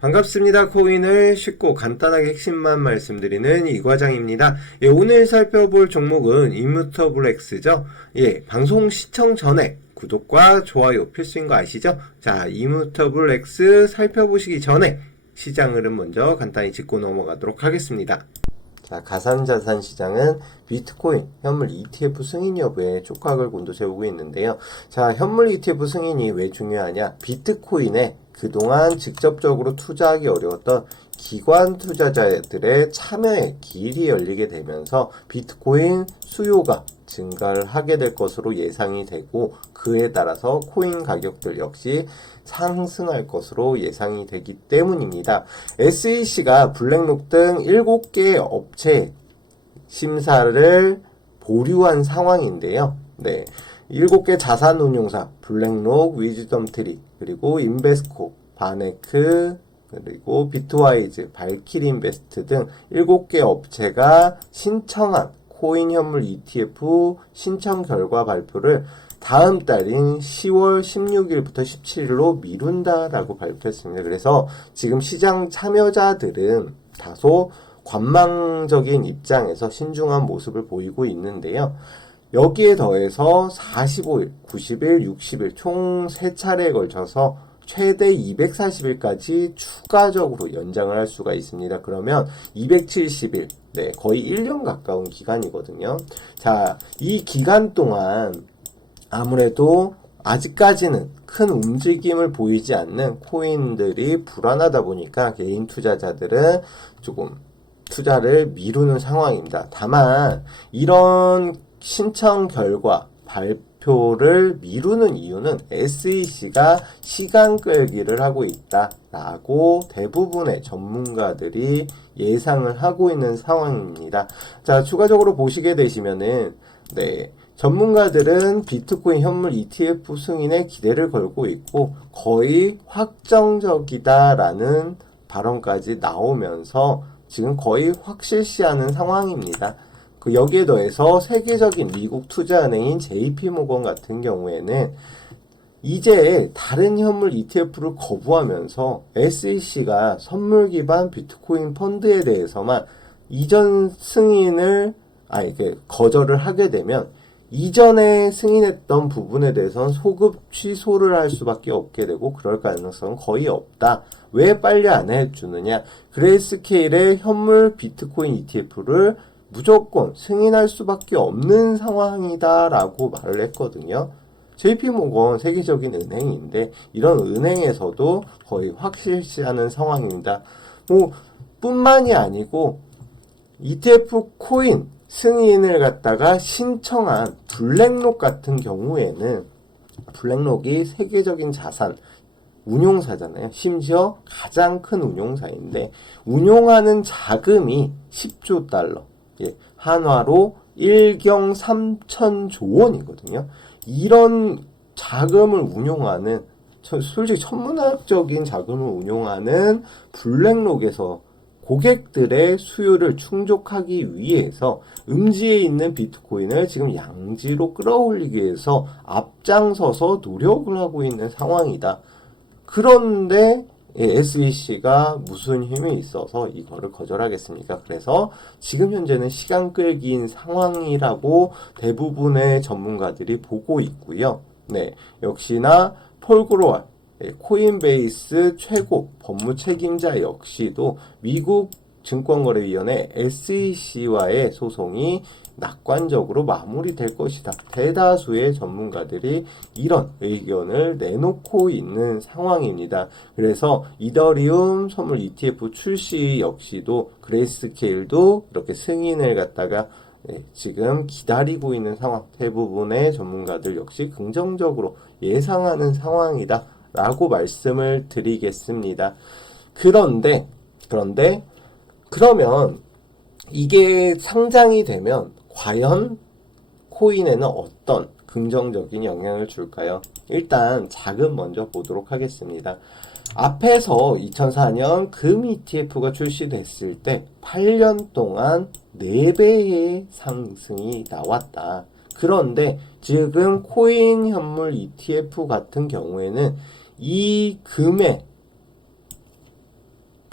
반갑습니다. 코인을 쉽고 간단하게 핵심만 말씀드리는 이 과장입니다. 오늘 살펴볼 종목은 이뮤터블엑스죠. 방송 시청 전에 구독과 좋아요 필수인 거 아시죠? 자, 이뮤터블엑스 살펴보시기 전에 시장 흐름 먼저 간단히 짚고 넘어가도록 하겠습니다. 자, 가상자산 시장은 비트코인, 현물 ETF 승인 여부에 촉각을 곤두세우고 있는데요. 자, 현물 ETF 승인이 왜 중요하냐? 비트코인에 그동안 직접적으로 투자하기 어려웠던 기관 투자자들의 참여의 길이 열리게 되면서 비트코인 수요가 증가를 하게 될 것으로 예상이 되고, 그에 따라서 코인 가격들 역시 상승할 것으로 예상이 되기 때문입니다. SEC가 블랙록 등 7개 업체 심사를 보류한 상황인데요. 7개 자산운용사, 블랙록, 위즈덤트리, 그리고 인베스코, 바네크, 그리고 비트와이즈, 발키리인베스트 등 7개 업체가 신청한 코인 현물 ETF 신청 결과 발표를 다음 달인 10월 16일부터 17일로 미룬다라고 발표했습니다. 그래서 지금 시장 참여자들은 다소 관망적인 입장에서 신중한 모습을 보이고 있는데요. 여기에 더해서 45일, 90일, 60일 총 3차례에 걸쳐서 최대 240일까지 추가적으로 연장을 할 수가 있습니다. 그러면 270일, 거의 1년 가까운 기간이거든요. 자, 이 기간 동안 아무래도 아직까지는 큰 움직임을 보이지 않는 코인들이 불안하다 보니까 개인 투자자들은 조금 투자를 미루는 상황입니다. 다만 이런 신청 결과 발표를 미루는 이유는 SEC가 시간 끌기를 하고 있다라고 대부분의 전문가들이 예상을 하고 있는 상황입니다. 자, 추가적으로 보시게 되시면은 전문가들은 비트코인 현물 ETF 승인에 기대를 걸고 있고 거의 확정적이다라는 발언까지 나오면서 지금 거의 확실시하는 상황입니다. 여기에 더해서 세계적인 미국 투자은행인 JP모건 같은 경우에는 이제 다른 현물 ETF를 거부하면서 SEC가 선물 기반 비트코인 펀드에 대해서만 이전 승인을 거절을 하게 되면 이전에 승인했던 부분에 대해서는 소급 취소를 할 수밖에 없게 되고 그럴 가능성은 거의 없다. 왜 빨리 안 해주느냐? 그레이스케일의 현물 비트코인 ETF를 무조건 승인할 수밖에 없는 상황이다라고 말을 했거든요. JP모건 세계적인 은행인데 이런 은행에서도 거의 확실시하는 상황입니다. 뿐만이 아니고 ETF 코인 승인을 갖다가 신청한 블랙록 같은 경우에는 블랙록이 세계적인 자산 운용사잖아요. 심지어 가장 큰 운용사인데 운용하는 자금이 10조 달러, 한화로 1경 3천조 원이거든요. 이런 자금을 운용하는, 솔직히 천문학적인 자금을 운용하는 블랙록에서 고객들의 수요를 충족하기 위해서 음지에 있는 비트코인을 지금 양지로 끌어올리기 위해서 앞장서서 노력을 하고 있는 상황이다. 그런데 SEC가 무슨 힘이 있어서 이거를 거절하겠습니까? 그래서 지금 현재는 시간 끌기인 상황이라고 대부분의 전문가들이 보고 있고요. 역시나 폴 그로왈 코인베이스 최고 법무 책임자 역시도 미국 증권거래위원회 SEC와의 소송이 낙관적으로 마무리될 것이다. 대다수의 전문가들이 이런 의견을 내놓고 있는 상황입니다. 그래서 이더리움 선물 ETF 출시 역시도 그레이스케일도 이렇게 승인을 갖다가 지금 기다리고 있는 상황. 대부분의 전문가들 역시 긍정적으로 예상하는 상황이다 라고 말씀을 드리겠습니다. 그러면 이게 상장이 되면 과연 코인에는 어떤 긍정적인 영향을 줄까요? 일단 자금 먼저 보도록 하겠습니다. 앞에서 2004년 금 ETF가 출시됐을 때 8년 동안 4배의 상승이 나왔다. 그런데 지금 코인 현물 ETF 같은 경우에는 이 금의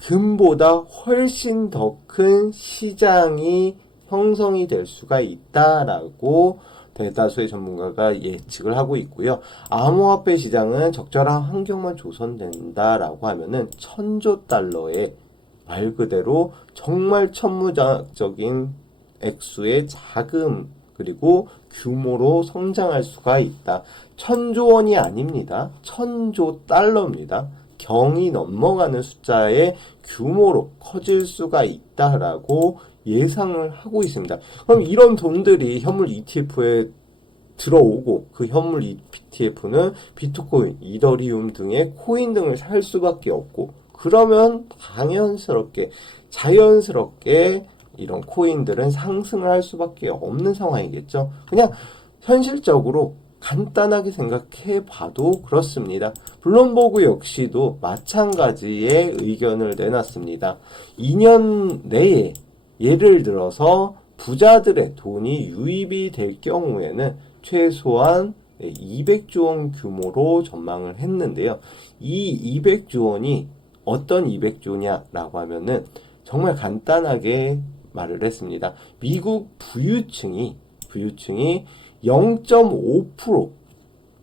금보다 훨씬 더 큰 시장이 형성이 될 수가 있다라고 대다수의 전문가가 예측을 하고 있고요. 암호화폐 시장은 적절한 환경만 조성된다라고 하면은 1,000조 달러의 말 그대로 정말 천문학적인 액수의 자금 그리고 규모로 성장할 수가 있다. 1,000조 원이 아닙니다. 1,000조 달러입니다. 경이 넘어가는 숫자의 규모로 커질 수가 있다라고 예상을 하고 있습니다. 그럼 이런 돈들이 현물 ETF에 들어오고 그 현물 ETF는 비트코인, 이더리움 등의 코인 등을 살 수밖에 없고 그러면 당연스럽게 자연스럽게 이런 코인들은 상승을 할 수밖에 없는 상황이겠죠. 그냥 현실적으로 간단하게 생각해 봐도 그렇습니다. 블룸버그 역시도 마찬가지의 의견을 내놨습니다. 2년 내에 예를 들어서 부자들의 돈이 유입이 될 경우에는 최소한 200조 원 규모로 전망을 했는데요. 이 200조 원이 어떤 200조냐라고 하면은 정말 간단하게 말을 했습니다. 미국 부유층이 0.5%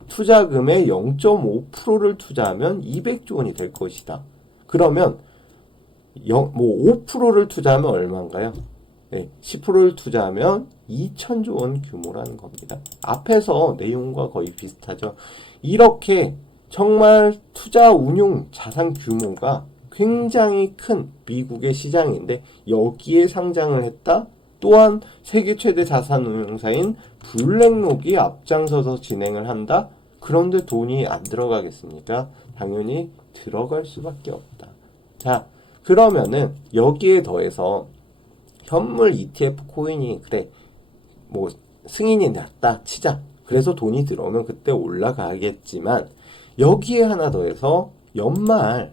투자금의 0.5%를 투자하면 200조 원이 될 것이다. 그러면 5%를 투자하면 얼마인가요? 네, 10%를 투자하면 2,000조 원 규모라는 겁니다. 앞에서 내용과 거의 비슷하죠. 이렇게 정말 투자 운용 자산 규모가 굉장히 큰 미국의 시장인데 여기에 상장을 했다? 또한 세계 최대 자산 운용사인 블랙록이 앞장서서 진행을 한다? 그런데 돈이 안 들어가겠습니까? 당연히 들어갈 수밖에 없다. 자, 그러면은 여기에 더해서 현물 ETF 코인이 그래 뭐 승인이 났다 치자. 그래서 돈이 들어오면 그때 올라가겠지만 여기에 하나 더해서 연말에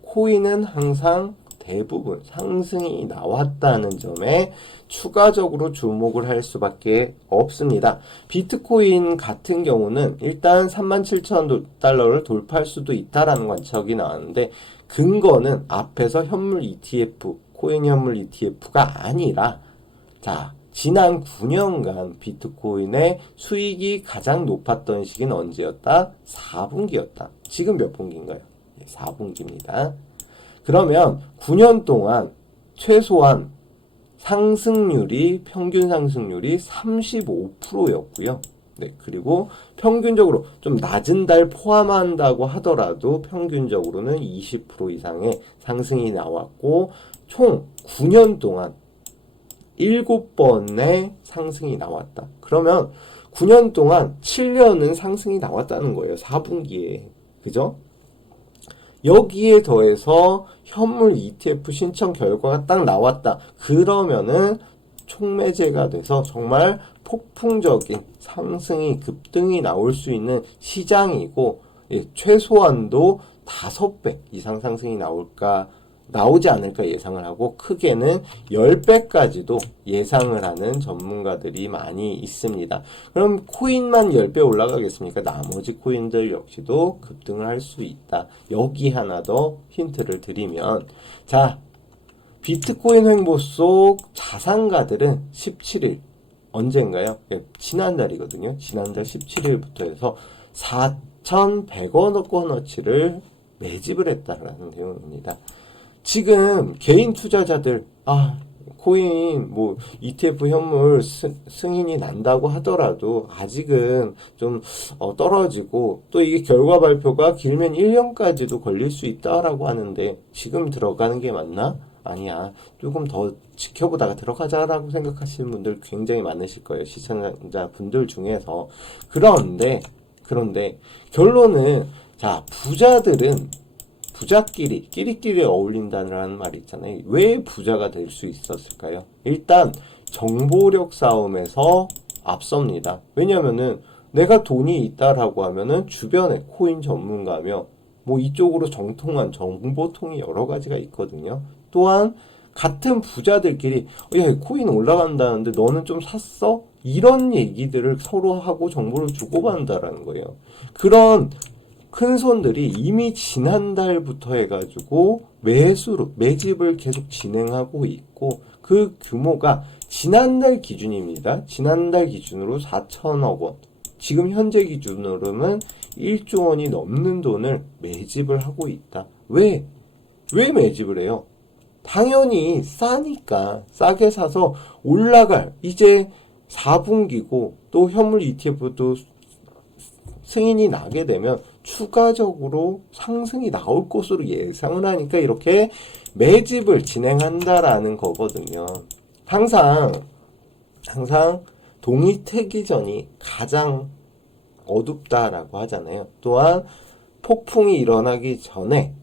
코인은 항상 대부분 상승이 나왔다는 점에 추가적으로 주목을 할 수밖에 없습니다. 비트코인 같은 경우는 일단 37,000달러를 돌파할 수도 있다라는 관측이 나왔는데 근거는 앞에서 현물 ETF, 코인 현물 ETF가 아니라 자 지난 9년간 비트코인의 수익이 가장 높았던 시기는 언제였다? 4분기였다. 지금 몇 분기인가요? 4분기입니다. 그러면 9년 동안 최소한 평균 상승률이 35%였고요. 네, 그리고 평균적으로 좀 낮은 달 포함한다고 하더라도 평균적으로는 20% 이상의 상승이 나왔고 총 9년 동안 7번의 상승이 나왔다. 그러면 9년 동안 7년은 상승이 나왔다는 거예요. 4분기에. 그죠? 여기에 더해서 현물 ETF 신청 결과가 딱 나왔다. 그러면은 촉매제가 돼서 정말 폭풍적인 상승이 급등이 나올 수 있는 시장이고 최소한도 5배 이상 상승이 나오지 않을까 예상을 하고 크게는 10배까지도 예상을 하는 전문가들이 많이 있습니다. 그럼 코인만 10배 올라가겠습니까? 나머지 코인들 역시도 급등을 할 수 있다. 여기 하나 더 힌트를 드리면 자 비트코인 횡보 속 자산가들은 17일 언젠가요? 지난달이거든요. 지난달 17일부터 해서 4,100원어치를 매집을 했다라는 내용입니다. 지금 개인 투자자들 코인 ETF 현물 승인이 난다고 하더라도 아직은 좀 떨어지고 또 이게 결과 발표가 길면 1년까지도 걸릴 수 있다라고 하는데 지금 들어가는 게 맞나? 아니야. 조금 더 지켜보다가 들어가자라고 생각하시는 분들 굉장히 많으실 거예요. 시청자 분들 중에서. 그런데 결론은 자 부자들은 끼리끼리 어울린다는 말이 있잖아요. 왜 부자가 될 수 있었을까요? 일단 정보력 싸움에서 앞섭니다. 왜냐면은 내가 돈이 있다라고 하면은 주변에 코인 전문가며 이쪽으로 정통한 정보통이 여러 가지가 있거든요. 또한 같은 부자들끼리 야 코인 올라간다는데 너는 좀 샀어? 이런 얘기들을 서로 하고 정보를 주고받는다라는 거예요. 그런 큰 손들이 이미 지난달부터 해가지고 매집을 계속 진행하고 있고, 그 규모가 지난달 기준입니다. 지난달 기준으로 4천억 원. 지금 현재 기준으로는 1조 원이 넘는 돈을 매집을 하고 있다. 왜 매집을 해요? 당연히 싸니까. 싸게 사서 올라갈, 이제 4분기고 또 현물 ETF도 승인이 나게 되면 추가적으로 상승이 나올 것으로 예상을 하니까 이렇게 매집을 진행한다라는 거거든요. 항상 동이 트기 전이 가장 어둡다라고 하잖아요. 또한 폭풍이 일어나기 전에,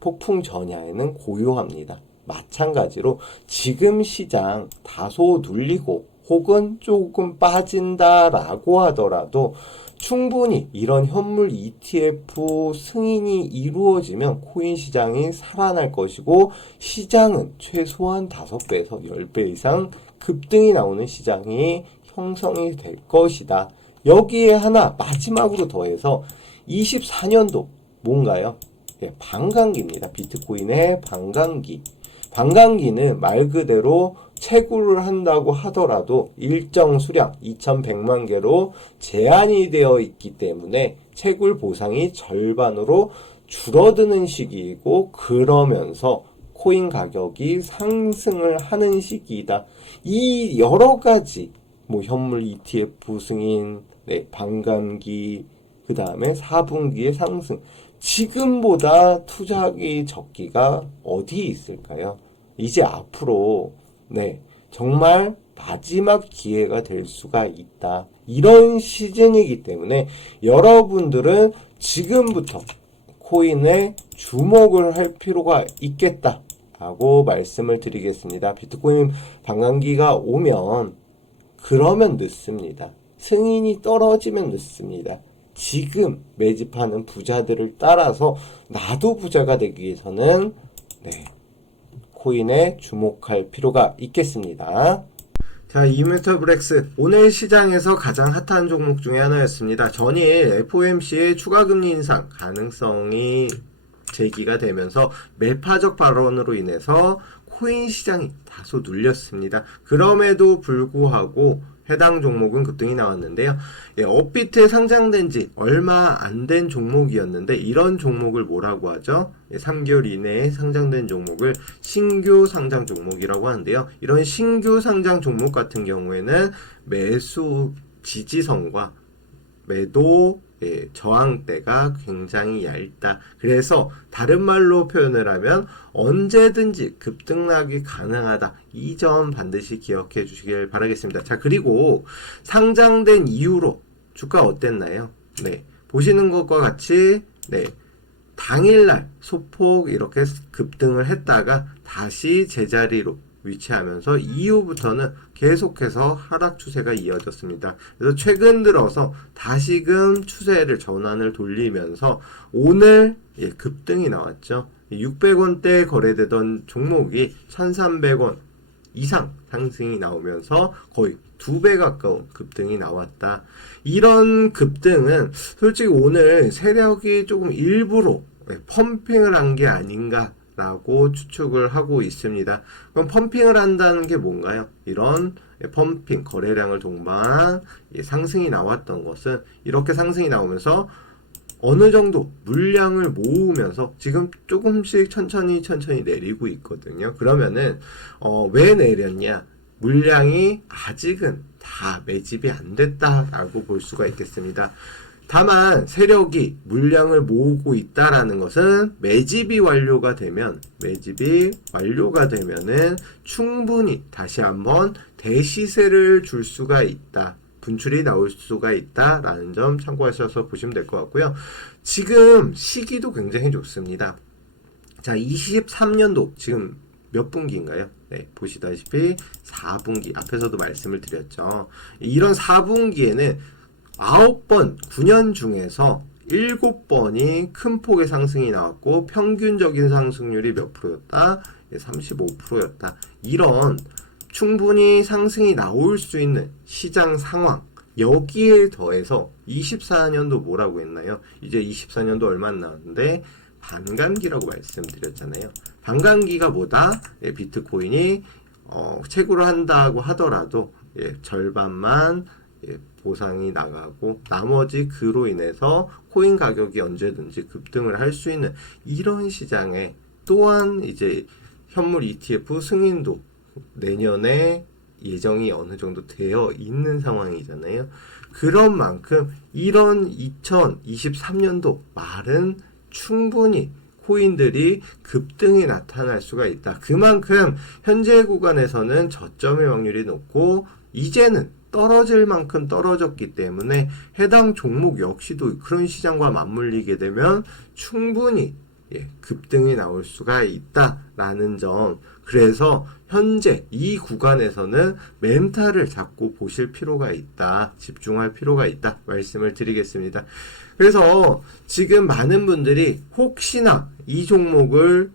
폭풍 전야에는 고요합니다. 마찬가지로 지금 시장 다소 눌리고 혹은 조금 빠진다라고 하더라도 충분히 이런 현물 ETF 승인이 이루어지면 코인 시장이 살아날 것이고, 시장은 최소한 5배에서 10배 이상 급등이 나오는 시장이 형성이 될 것이다. 여기에 하나 마지막으로 더해서 24년도 뭔가요? 반감기입니다. 비트코인의 반감기. 반감기는 말 그대로 채굴을 한다고 하더라도 일정 수량 2100만 개로 제한이 되어 있기 때문에 채굴 보상이 절반으로 줄어드는 시기이고, 그러면서 코인 가격이 상승을 하는 시기이다. 이 여러 가지 현물 ETF 승인, 반감기, 그 다음에 4분기의 상승, 지금보다 투자하기 적기가 어디 있을까요? 이제 앞으로 정말 마지막 기회가 될 수가 있다. 이런 시즌이기 때문에 여러분들은 지금부터 코인에 주목을 할 필요가 있겠다라고 말씀을 드리겠습니다. 비트코인 반감기가 오면 그러면 늦습니다. 승인이 떨어지면 늦습니다. 지금 매집하는 부자들을 따라서 나도 부자가 되기 위해서는 코인에 주목할 필요가 있겠습니다. 자, 이메터브렉스 오늘 시장에서 가장 핫한 종목 중에 하나였습니다. 전일 FOMC의 추가금리 인상 가능성이 제기가 되면서 매파적 발언으로 인해서 코인 시장이 다소 눌렸습니다. 그럼에도 불구하고 해당 종목은 급등이 나왔는데요. 업비트에 상장된 지 얼마 안 된 종목이었는데, 이런 종목을 뭐라고 하죠? 3개월 이내에 상장된 종목을 신규 상장 종목이라고 하는데요. 이런 신규 상장 종목 같은 경우에는 매수 지지선과 매도 저항대가 굉장히 얇다. 그래서 다른 말로 표현을 하면 언제든지 급등락이 가능하다. 이 점 반드시 기억해 주시길 바라겠습니다. 자, 그리고 상장된 이후로 주가 어땠나요? 보시는 것과 같이 당일날 소폭 이렇게 급등을 했다가 다시 제자리로 위치하면서 이후부터는 계속해서 하락 추세가 이어졌습니다. 그래서 최근 들어서 다시금 추세를 전환을 돌리면서 오늘 급등이 나왔죠. 600원대 거래되던 종목이 1300원 이상 상승이 나오면서 거의 2배 가까운 급등이 나왔다. 이런 급등은 솔직히 오늘 세력이 조금 일부러 펌핑을 한 게 아닌가 라고 추측을 하고 있습니다. 그럼 펌핑을 한다는 게 뭔가요? 이런 펌핑, 거래량을 동반한 상승이 나왔던 것은 이렇게 상승이 나오면서 어느 정도 물량을 모으면서 지금 조금씩 천천히 내리고 있거든요. 그러면은 왜 내렸냐? 물량이 아직은 다 매집이 안 됐다라고 볼 수가 있겠습니다. 다만 세력이 물량을 모으고 있다라는 것은 매집이 완료가 되면은 충분히 다시 한번 대시세를 줄 수가 있다. 분출이 나올 수가 있다라는 점 참고하셔서 보시면 될 것 같고요. 지금 시기도 굉장히 좋습니다. 자, 23년도 지금 몇 분기인가요? 보시다시피 4분기 앞에서도 말씀을 드렸죠. 이런 4분기에는 9번 9년 중에서 7번이 큰 폭의 상승이 나왔고 평균적인 상승률이 몇 프로였다? 35%였다. 이런 충분히 상승이 나올 수 있는 시장 상황, 여기에 더해서 24년도 뭐라고 했나요? 이제 24년도 얼마 안 남았는데 반감기라고 말씀드렸잖아요. 반감기가 뭐다? 예, 비트코인이 채굴을 한다고 하더라도 예, 절반만 예, 보상이 나가고 나머지 그로 인해서 코인 가격이 언제든지 급등을 할 수 있는 이런 시장에 또한 이제 현물 ETF 승인도 내년에 예정이 어느 정도 되어 있는 상황이잖아요. 그런 만큼 이런 2023년도 말은 충분히 코인들이 급등이 나타날 수가 있다. 그만큼 현재 구간에서는 저점의 확률이 높고 이제는 떨어질 만큼 떨어졌기 때문에 해당 종목 역시도 그런 시장과 맞물리게 되면 충분히 예, 급등이 나올 수가 있다라는 점. 그래서 현재 이 구간에서는 멘탈을 잡고 보실 필요가 있다. 집중할 필요가 있다. 말씀을 드리겠습니다. 그래서 지금 많은 분들이 혹시나 이 종목을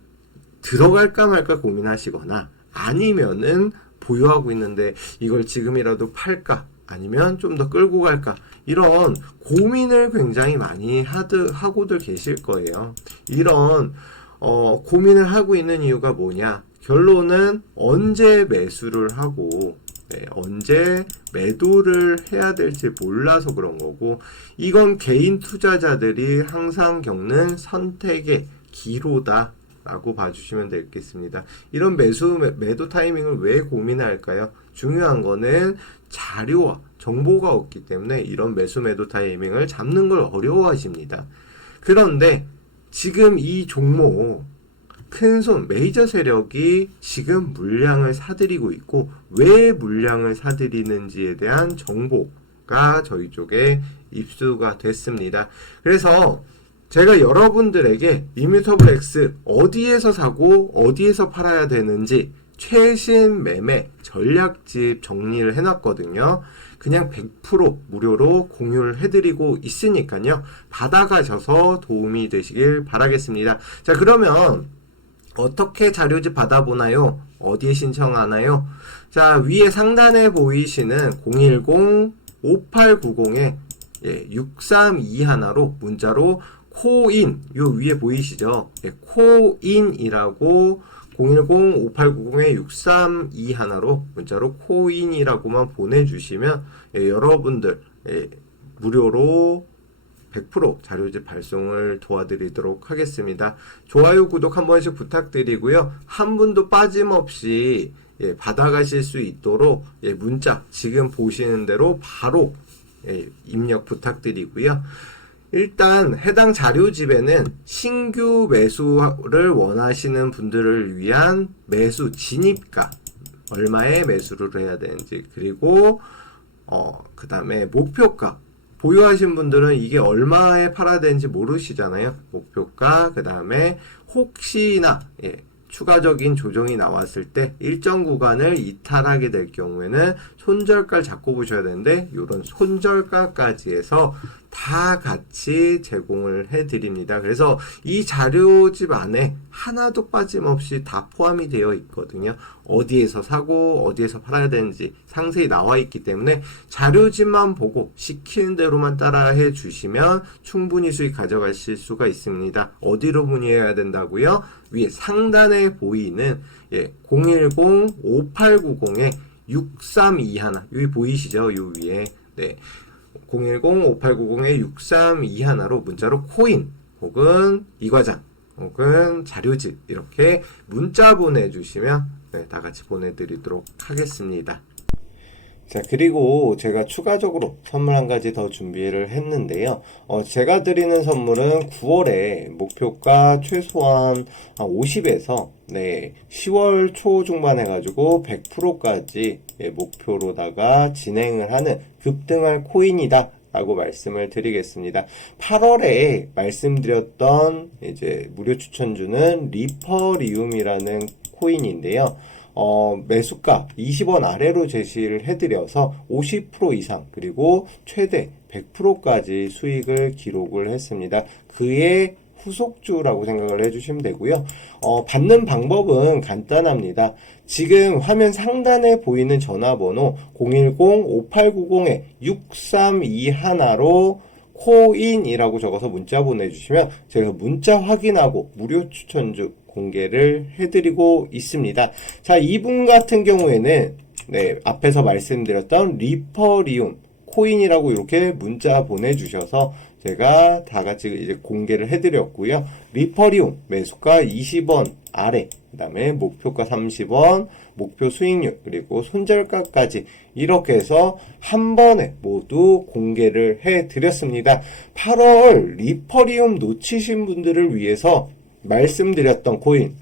들어갈까 말까 고민하시거나 아니면은 보유하고 있는데 이걸 지금이라도 팔까 아니면 좀 더 끌고 갈까 이런 고민을 굉장히 많이 하고들 계실 거예요. 이런 고민을 하고 있는 이유가 뭐냐? 결론은 언제 매수를 하고 네, 언제 매도를 해야 될지 몰라서 그런 거고 이건 개인 투자자들이 항상 겪는 선택의 기로다 라고 봐주시면 되겠습니다. 이런 매도 타이밍을 왜 고민할까요? 중요한 거는 자료와 정보가 없기 때문에 이런 매도 타이밍을 잡는 걸 어려워하십니다. 그런데 지금 이 종목 큰손 메이저 세력이 지금 물량을 사들이고 있고 왜 물량을 사들이는지에 대한 정보가 저희 쪽에 입수가 됐습니다. 그래서 제가 여러분들에게 이뮤터블 X 어디에서 사고 어디에서 팔아야 되는지 최신 매매 전략집 정리를 해놨거든요. 그냥 100% 무료로 공유를 해드리고 있으니까요. 받아가셔서 도움이 되시길 바라겠습니다. 자, 그러면 어떻게 자료집 받아보나요? 어디에 신청하나요? 자, 위에 상단에 보이시는 010-5890에 6321로 문자로 코인, 요 위에 보이시죠? 예, 코인이라고 010-5890-6321로 문자로 코인이라고만 보내주시면 여러분들 무료로 100% 자료집 발송을 도와드리도록 하겠습니다. 좋아요, 구독 한 번씩 부탁드리고요. 한 분도 빠짐없이 받아가실 수 있도록 문자 지금 보시는 대로 바로 입력 부탁드리고요. 일단 해당 자료집에는 신규 매수를 원하시는 분들을 위한 매수 진입가, 얼마에 매수를 해야 되는지, 그리고 그 다음에 목표가, 보유하신 분들은 이게 얼마에 팔아야 되는지 모르시잖아요. 목표가, 그 다음에 혹시나 추가적인 조정이 나왔을 때 일정 구간을 이탈하게 될 경우에는 손절가를 잡고 보셔야 되는데 이런 손절가까지 해서 다 같이 제공을 해드립니다. 그래서 이 자료집 안에 하나도 빠짐없이 다 포함이 되어 있거든요. 어디에서 사고 어디에서 팔아야 되는지 상세히 나와 있기 때문에 자료집만 보고 시키는 대로만 따라해 주시면 충분히 수익 가져가실 수가 있습니다. 어디로 문의해야 된다고요? 위에 상단에 보이는 010-5890에 6321 여기 보이시죠? 요 위에 010-5890에 6321로 문자로 코인 혹은 이과장 혹은 자료집 이렇게 문자 보내주시면 다 같이 보내드리도록 하겠습니다. 자, 그리고 제가 추가적으로 선물 한 가지 더 준비를 했는데요. 제가 드리는 선물은 9월에 목표가 최소한 50에서 10월 초 중반 해가지고 100%까지 목표로다가 진행을 하는 급등할 코인이다 라고 말씀을 드리겠습니다. 8월에 말씀드렸던 이제 무료 추천주는 리퍼리움이라는 코인인데요. 매수가 20원 아래로 제시를 해드려서 50% 이상 그리고 최대 100%까지 수익을 기록을 했습니다. 그의 후속주라고 생각을 해주시면 되고요. 받는 방법은 간단합니다. 지금 화면 상단에 보이는 전화번호 010-5890-6321로 코인이라고 적어서 문자 보내주시면 제가 문자 확인하고 무료 추천주 공개를 해드리고 있습니다. 자, 이분 같은 경우에는 네, 앞에서 말씀드렸던 리퍼리움 코인이라고 이렇게 문자 보내주셔서 제가 다 같이 이제 공개를 해드렸고요. 리퍼리움 매수가 20원 아래, 그 다음에 목표가 30원, 목표 수익률, 그리고 손절가까지 이렇게 해서 한 번에 모두 공개를 해드렸습니다. 8월 리퍼리움 놓치신 분들을 위해서 말씀드렸던 코인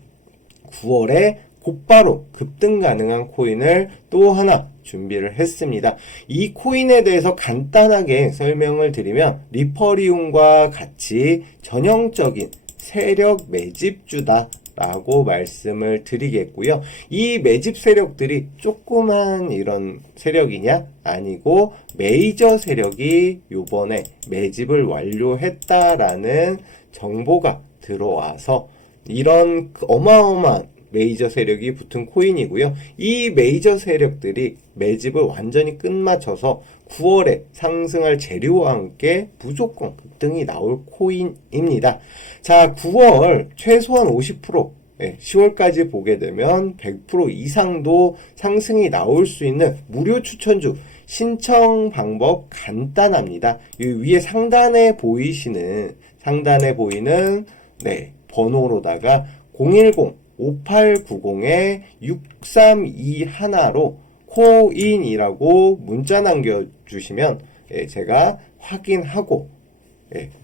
9월에 곧바로 급등 가능한 코인을 또 하나 준비를 했습니다. 이 코인에 대해서 간단하게 설명을 드리면 리퍼리움과 같이 전형적인 세력 매집주다 라고 말씀을 드리겠고요. 이 매집 세력들이 조그만 이런 세력이냐? 아니고 메이저 세력이 요번에 매집을 완료했다라는 정보가 들어와서 이런 어마어마한 메이저 세력이 붙은 코인이고요. 이 메이저 세력들이 매집을 완전히 끝마쳐서 9월에 상승할 재료와 함께 무조건 급등이 나올 코인입니다. 자, 9월 최소한 50%, 10월까지 보게 되면 100% 이상도 상승이 나올 수 있는 무료 추천주 신청 방법 간단합니다. 이 위에 상단에 보이는 네, 번호로다가 010-5890-6321로 코인이라고 문자 남겨주시면 제가 확인하고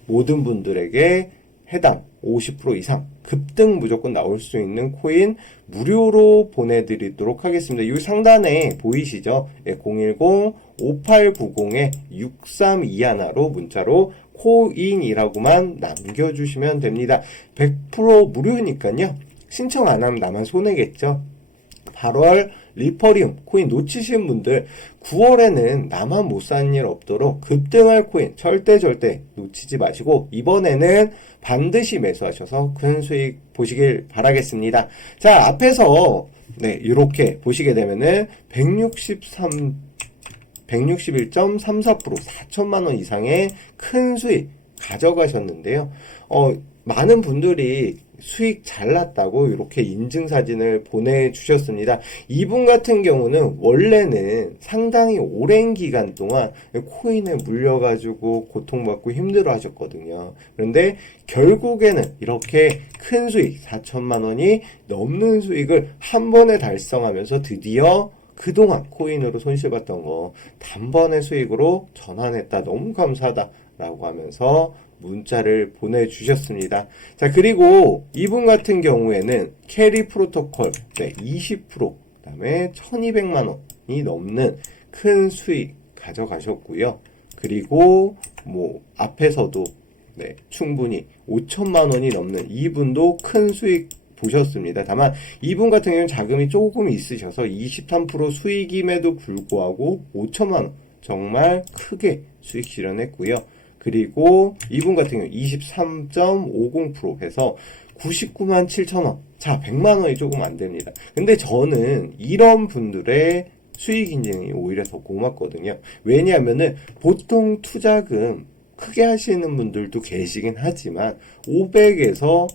모든 분들에게 해당 50% 이상 급등 무조건 나올 수 있는 코인 무료로 보내드리도록 하겠습니다. 이 상단에 보이시죠? 010-5890-6321로 문자로 코인이라고만 남겨주시면 됩니다. 100% 무료니까요. 신청 안 하면 나만 손해겠죠. 8월 리퍼리움 코인 놓치신 분들 9월에는 나만 못 사는 일 없도록 급등할 코인 절대 놓치지 마시고 이번에는 반드시 매수하셔서 큰 수익 보시길 바라겠습니다. 자, 앞에서 이렇게 보시게 되면은 161.34% 4천만원 이상의 큰 수익 가져가셨는데요. 많은 분들이 수익 잘 났다고 이렇게 인증사진을 보내주셨습니다. 이분 같은 경우는 원래는 상당히 오랜 기간 동안 코인에 물려가지고 고통받고 힘들어 하셨거든요. 그런데 결국에는 이렇게 큰 수익 4천만 원이 넘는 수익을 한 번에 달성하면서 드디어 그동안 코인으로 손실봤던 거 단번에 수익으로 전환했다. 너무 감사하다 라고 하면서 문자를 보내주셨습니다. 자, 그리고 이분 같은 경우에는 캐리 프로토콜 20%, 그 다음에 1200만원이 넘는 큰 수익 가져가셨고요. 그리고 앞에서도 충분히 5천만원이 넘는 이분도 큰 수익 보셨습니다. 다만 이분 같은 경우는 자금이 조금 있으셔서 23% 수익임에도 불구하고 5천만원 정말 크게 수익 실현했고요. 그리고 이분 같은 경우 23.50% 해서 99만 7천원. 자, 100만원이 조금 안 됩니다. 근데 저는 이런 분들의 수익 인증이 오히려 더 고맙거든요. 왜냐하면은 보통 투자금 크게 하시는 분들도 계시긴 하지만 500에서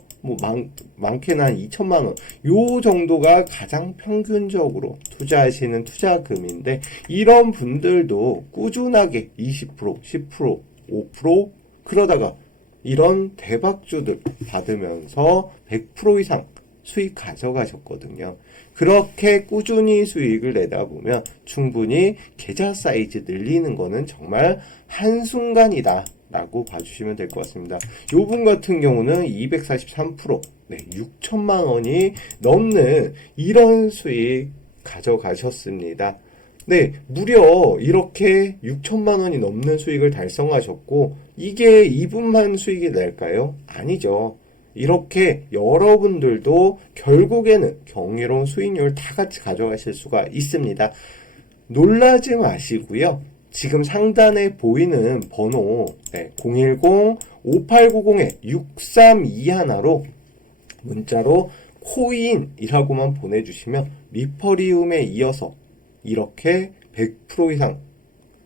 많게는 한 2천만원 요 정도가 가장 평균적으로 투자하시는 투자금인데 이런 분들도 꾸준하게 20%, 10%, 5% 그러다가 이런 대박주들 받으면서 100% 이상 수익 가져가셨거든요. 그렇게 꾸준히 수익을 내다 보면 충분히 계좌 사이즈 늘리는 거는 정말 한순간이다 라고 봐주시면 될 것 같습니다. 요분 같은 경우는 243%, 6천만 원이 넘는 이런 수익 가져가셨습니다. 무려 이렇게 6천만 원이 넘는 수익을 달성하셨고 이게 이분만 수익이 날까요? 아니죠. 이렇게 여러분들도 결국에는 경이로운 수익률 다 같이 가져가실 수가 있습니다. 놀라지 마시고요. 지금 상단에 보이는 번호 010-5890-6321로 문자로 코인이라고만 보내주시면 리퍼리움에 이어서 이렇게 100% 이상,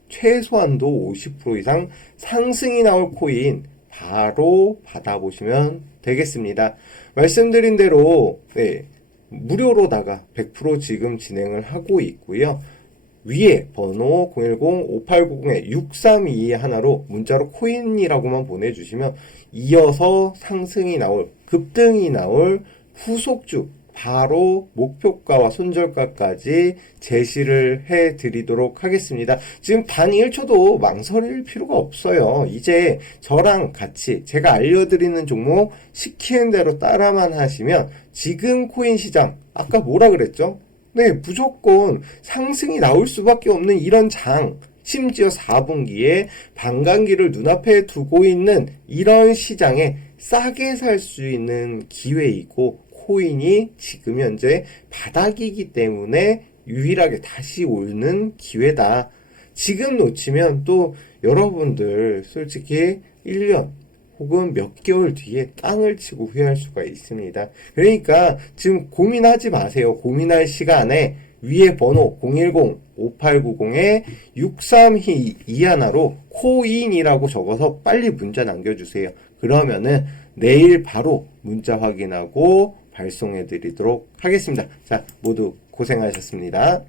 최소한도 50% 이상 상승이 나올 코인 바로 받아보시면 되겠습니다. 말씀드린 대로 무료로다가 100% 지금 진행을 하고 있고요. 위에 번호 010-5890-6322 하나로 문자로 코인이라고만 보내주시면 이어서 상승이 나올, 급등이 나올 후속주 바로 목표가와 손절가까지 제시를 해드리도록 하겠습니다. 지금 단 1초도 망설일 필요가 없어요. 이제 저랑 같이 제가 알려드리는 종목 시키는 대로 따라만 하시면 지금 코인 시장 아까 뭐라 그랬죠? 네, 무조건 상승이 나올 수밖에 없는 이런 장, 심지어 4분기에 반감기를 눈앞에 두고 있는 이런 시장에 싸게 살 수 있는 기회이고, 코인이 지금 현재 바닥이기 때문에 유일하게 다시 오르는 기회다. 지금 놓치면 또 여러분들 솔직히 1년 혹은 몇 개월 뒤에 땅을 치고 후회할 수가 있습니다. 그러니까 지금 고민하지 마세요. 고민할 시간에 위에 번호 010-5890-6321로 코인이라고 적어서 빨리 문자 남겨주세요. 그러면은 내일 바로 문자 확인하고 발송해 드리도록 하겠습니다. 자, 모두 고생하셨습니다.